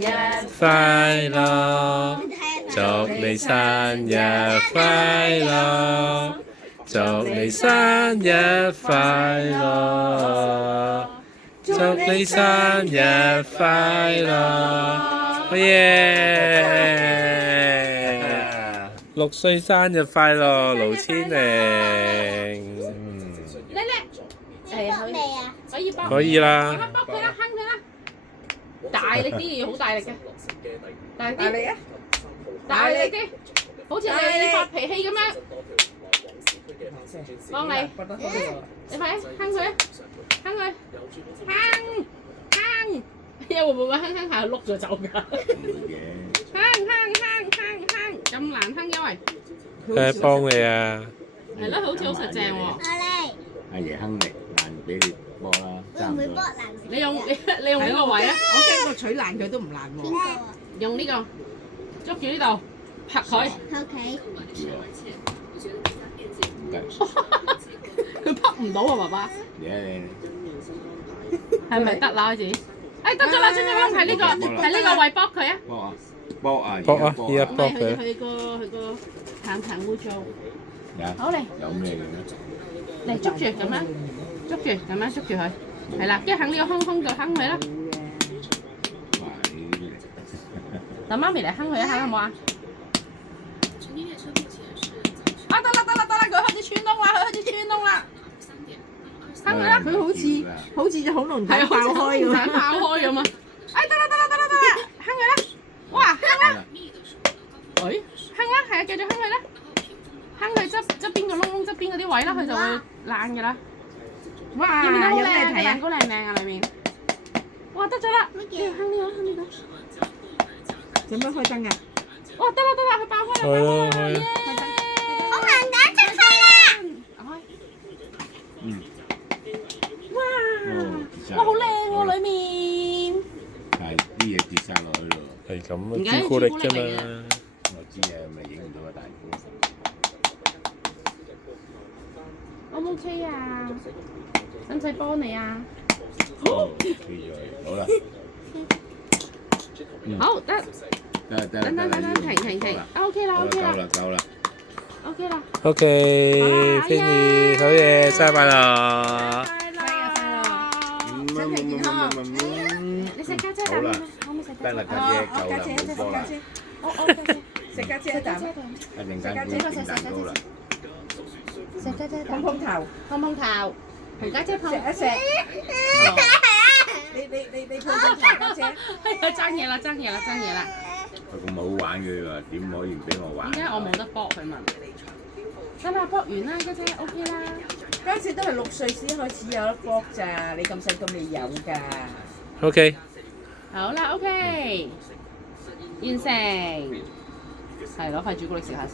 日快樂，祝你生日快樂，祝你生日快樂，祝你生日快樂，好耶！6歲生日快樂，盧千玲。叻叻，係啊，可以幫，可以啦。幫佢啦，哼佢啦，大力啲，要好大力嘅，大力啲啊，大力啲，好似你發脾氣咁樣。幫你，你快啲哼佢啊，哼佢，哼，因為會唔會哼哼下碌咗走㗎？哼，咁難哼因為。誒，幫你啊！係咯，好似好實正喎。阿爺哼力難俾你波啦，爭唔到。你用呢個位啊！我驚我取爛佢都唔爛喎。用呢個捉住呢度拍佢。佢拍唔到啊，爸爸。係咪得啦？開始。誒得咗啦，張張係呢個位卜佢啊！波啊！搏啊！依家搏佢。佢個棒污糟。好嚟。有咩嘅？嚟捉住咁樣，捉住佢。係啦，跟住喺呢個空度哼佢啦。等媽咪嚟哼佢一下好唔好啊？啊得啦，佢開始穿窿啦，哼佢啦，佢好似隻恐龍蛋爆開咁，咁啊！哎得啦，哼佢啦，哇哼啦，哼啦，係啊，繼續哼佢啦，哼佢側邊個窿側邊嗰啲位啦，佢就會爛㗎啦。哇！有咩睇啊？蛋糕靚唔靚啊？裏面，哇得咗啦！哼呢個。做咩開燈啊？哇得啦，佢爆開啦！耶！好難打出去啦！哇，好靚喎裏面。係啲嘢跌晒落去咯。係咁啊，朱古力啫嘛。我知啊，咪影唔到個蛋糕。O 唔 OK 啊？使唔使幫你啊？好啦。好得。等，停。OK 啦。夠啦。 OK 啦。OK，Penny，好嘢，生日快樂！身體健康。你食家姐好啦，可唔可以食得啦，家姐夠啦，冇波啦，食家姐一啖，一陣間會整蛋糕啦。食家姐碰碰頭，碰頭，同家姐碰。食一食。你碰碰頭家姐。爭嘢啦！佢咁好玩嘅喎，點可以唔俾我玩？點解我冇得搏佢問？得啦，搏完啦，家姐 OK 啦。嗰陣時都係6歲先開始有得搏咋，你咁細個未有㗎。OK。好啦 ，OK，完成。係攞塊朱古力食下先。